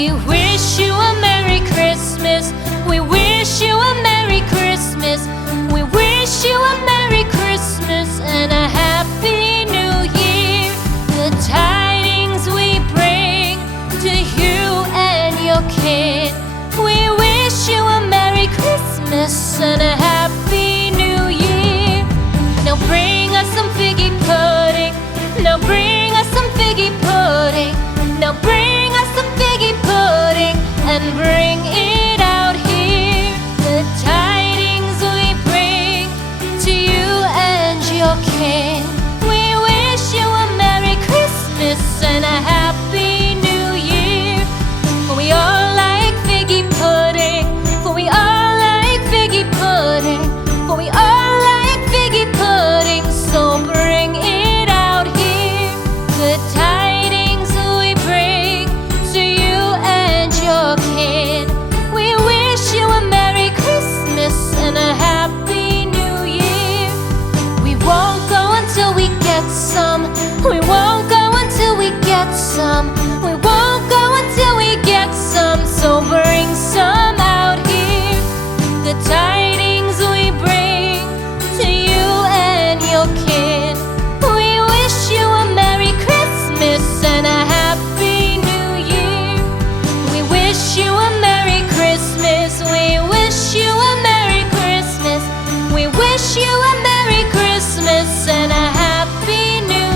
We wish you a Merry Christmas. We wish you a Merry Christmas. We wish you a Merry Christmas and a Happy New Year. The tidings we bring to you and your kid. We wish you a Merry Christmas and a Happy New Year. Now bring us some figgy pudding. Now bring us some figgy pudding. Now bring us some figgy pudding and bring it out here. The tidings we bring to you and your kin. We wish you a Merry Christmas and a Happy New Year. For we all like figgy pudding. For we all like figgy pudding. For we all like figgy pudding. So bring it out here. The tidings we bring to you and your kid. We wish you a Merry Christmas and a Happy New Year. We won't go until we get some. We won't go until we get some. We won't go until we get some. So bring some out here. The tidings we bring to you and your kid. We wish you a Merry Christmas and a Happy New Year. We wish you a Merry Christmas. We wish you a Merry Christmas. We wish you a Merry Christmas and a Happy New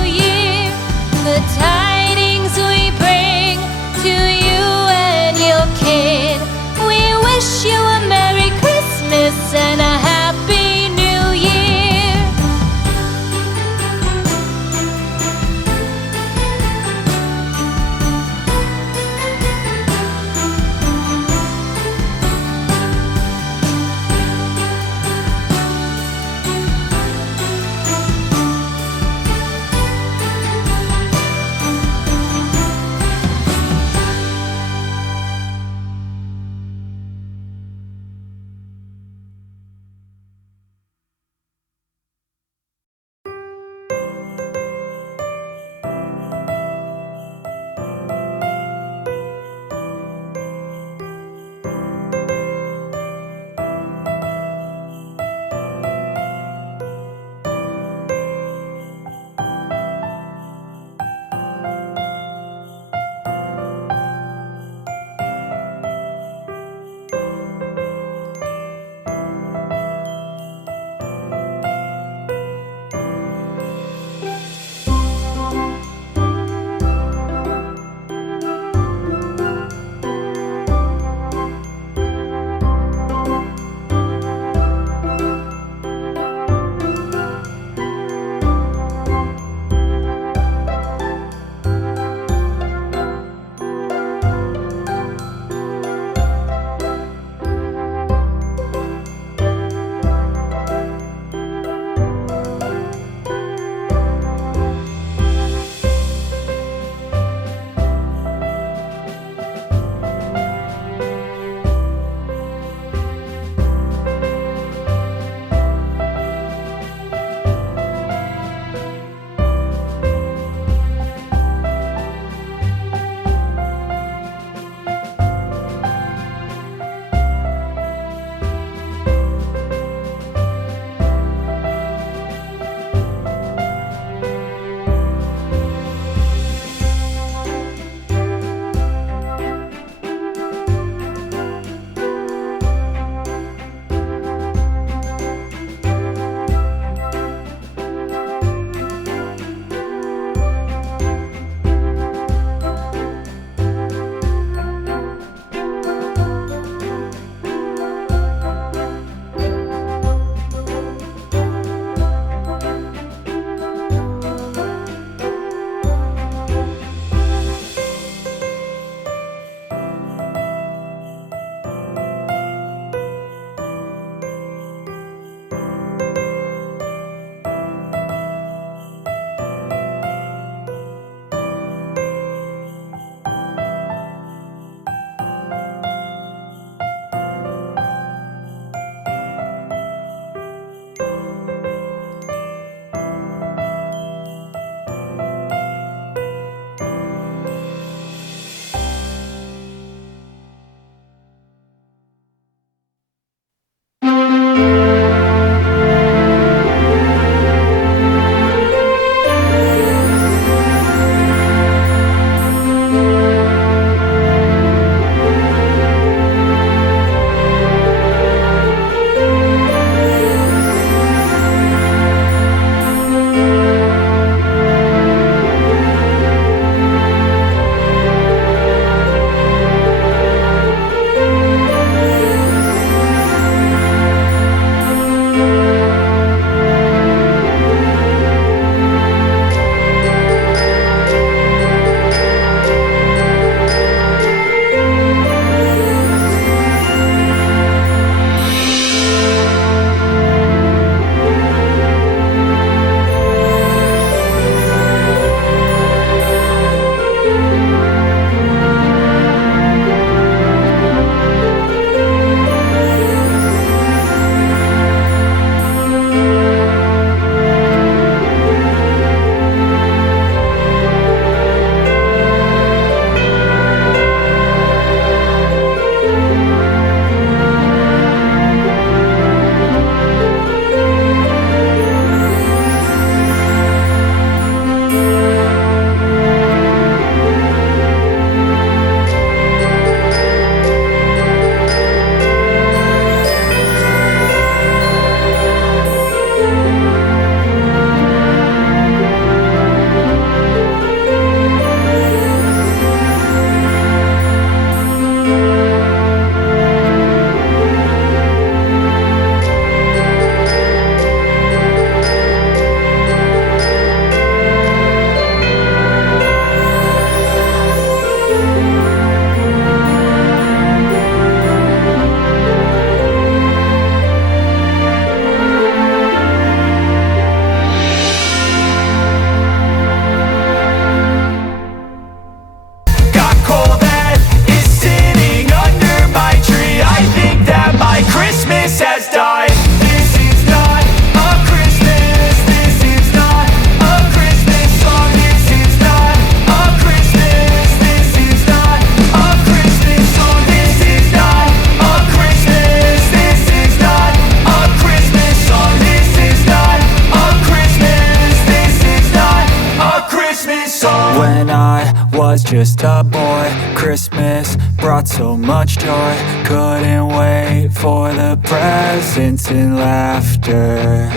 When I was just a boy, Christmas brought so much joy. Couldn't wait for the presents and laughter.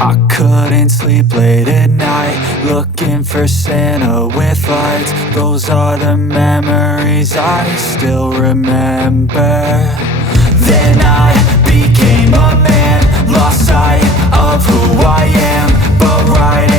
I couldn't sleep late at night, looking for Santa with lights. Those are the memories I still remember. Then I became a man, lost sight of who I am, but right